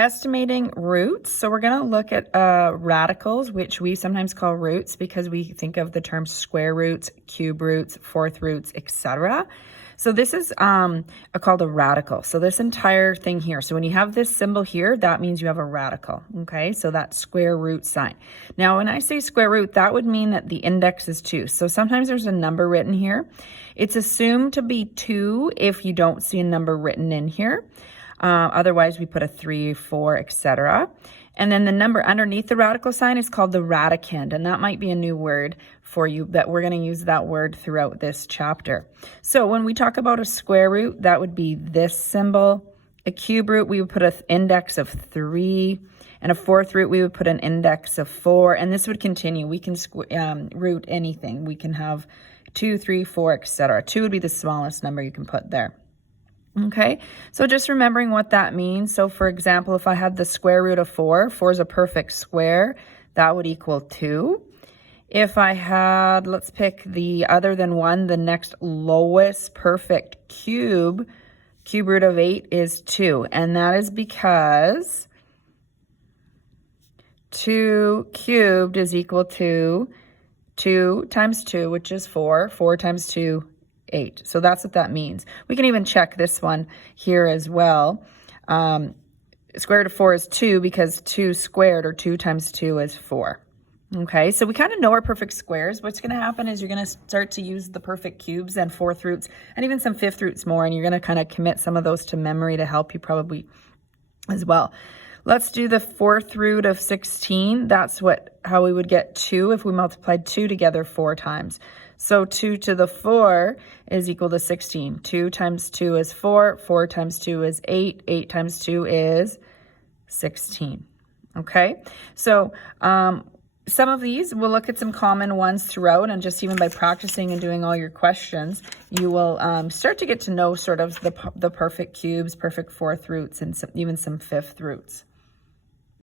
Estimating roots. So we're going to look at radicals, which we sometimes call roots because we think of the terms square roots, cube roots, fourth roots, etc. So this is called a radical. So this entire thing here. So when you have this symbol here, that means you have a radical. Okay, so that square root sign. Now, when I say square root, that would mean that the index is 2. So sometimes there's a number written here. It's assumed to be 2 if you don't see a number written in here. Otherwise, we put a 3, 4, etc. And then the number underneath the radical sign is called the radicand, and that might be a new word for you, but we're going to use that word throughout this chapter. So when we talk about a square root, that would be this symbol. A cube root, we would put an index of 3, and a fourth root, we would put an index of 4, and this would continue. We can root anything. We can have 2, 3, 4, etc. 2 would be the smallest number you can put there. Okay, so just remembering what that means. So for example, if I had the square root of 4, 4 is a perfect square, that would equal 2. If I had, let's pick the other than 1, the next lowest perfect cube root of 8 is 2. And that is because 2 cubed is equal to 2 times 2, which is 4. 4 times 2, 8. So that's what that means. We can even check this one here as well. Square root of 4 is 2 because 2 squared, or 2 times 2, is 4. Okay, so we kind of know our perfect squares. What's going to happen is you're going to start to use the perfect cubes and fourth roots and even some fifth roots more, and you're going to kind of commit some of those to memory to help you probably as well. Let's do the fourth root of 16. That's how we would get 2 if we multiplied 2 together 4 times. So 2 to the 4 is equal to 16. 2 times 2 is 4. 4 times 2 is 8. 8 times 2 is 16. Okay, so some of these, we'll look at some common ones throughout, and just even by practicing and doing all your questions, you will start to get to know sort of the perfect cubes, perfect fourth roots, and even some fifth roots.